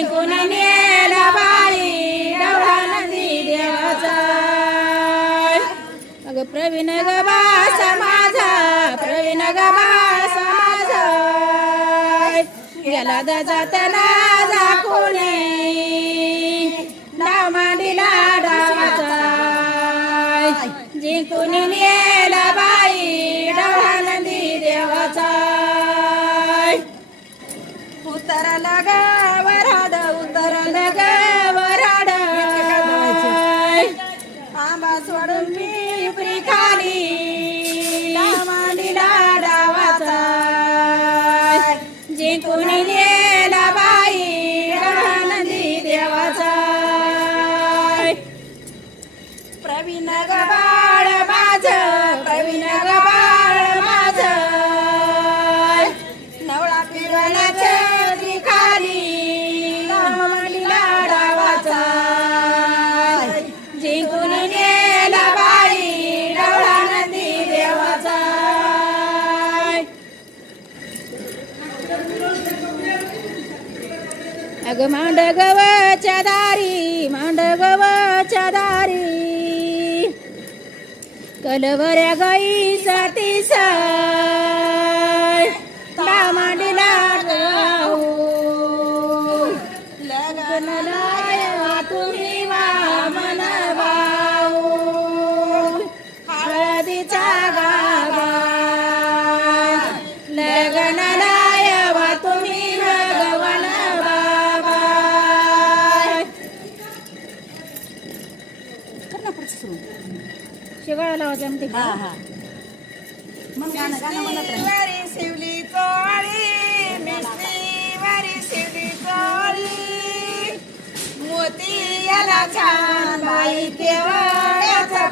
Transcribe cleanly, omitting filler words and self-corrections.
जिंकून नेला बाई डवळा नंदी देवाचा अग प्रवीण ग बासा माझा प्रवीण ग बासा माझा गेला जाताना झाकुने डाव मांडीला डावाचा जिंकून नेला बाई डवळा नंदी देवाचा उतरला ग वराड उतरला ग वराड आंबा सोडून पिपरी खाली मांडीला डावाचा जिंकून नेला बाई डवळा नंदी देवाचा प्रवीण ग बाळ माझं प्रवीण ग बाळ माझं नवळा पिरणाच्या खाली मांडीला डावाचा जिंकून नेला बाई डवळा नंदी देवाचा अग मांडगवच्या दारी मांडगवच्या दारी कलवऱ्या गाईसाठी साय मांडीला लग्नाला तुम्ही वामन भाऊ हळदीचा गावा लग्नाला यावा तुम्ही भगवान बाबा शिवाळा लावायचं म्हणते हा हा मग गाणं गाणं म्हणत राहा शिवली चोळी मिसली वारी शिवली चोळी मोती याला छान बाई केवळ्याचा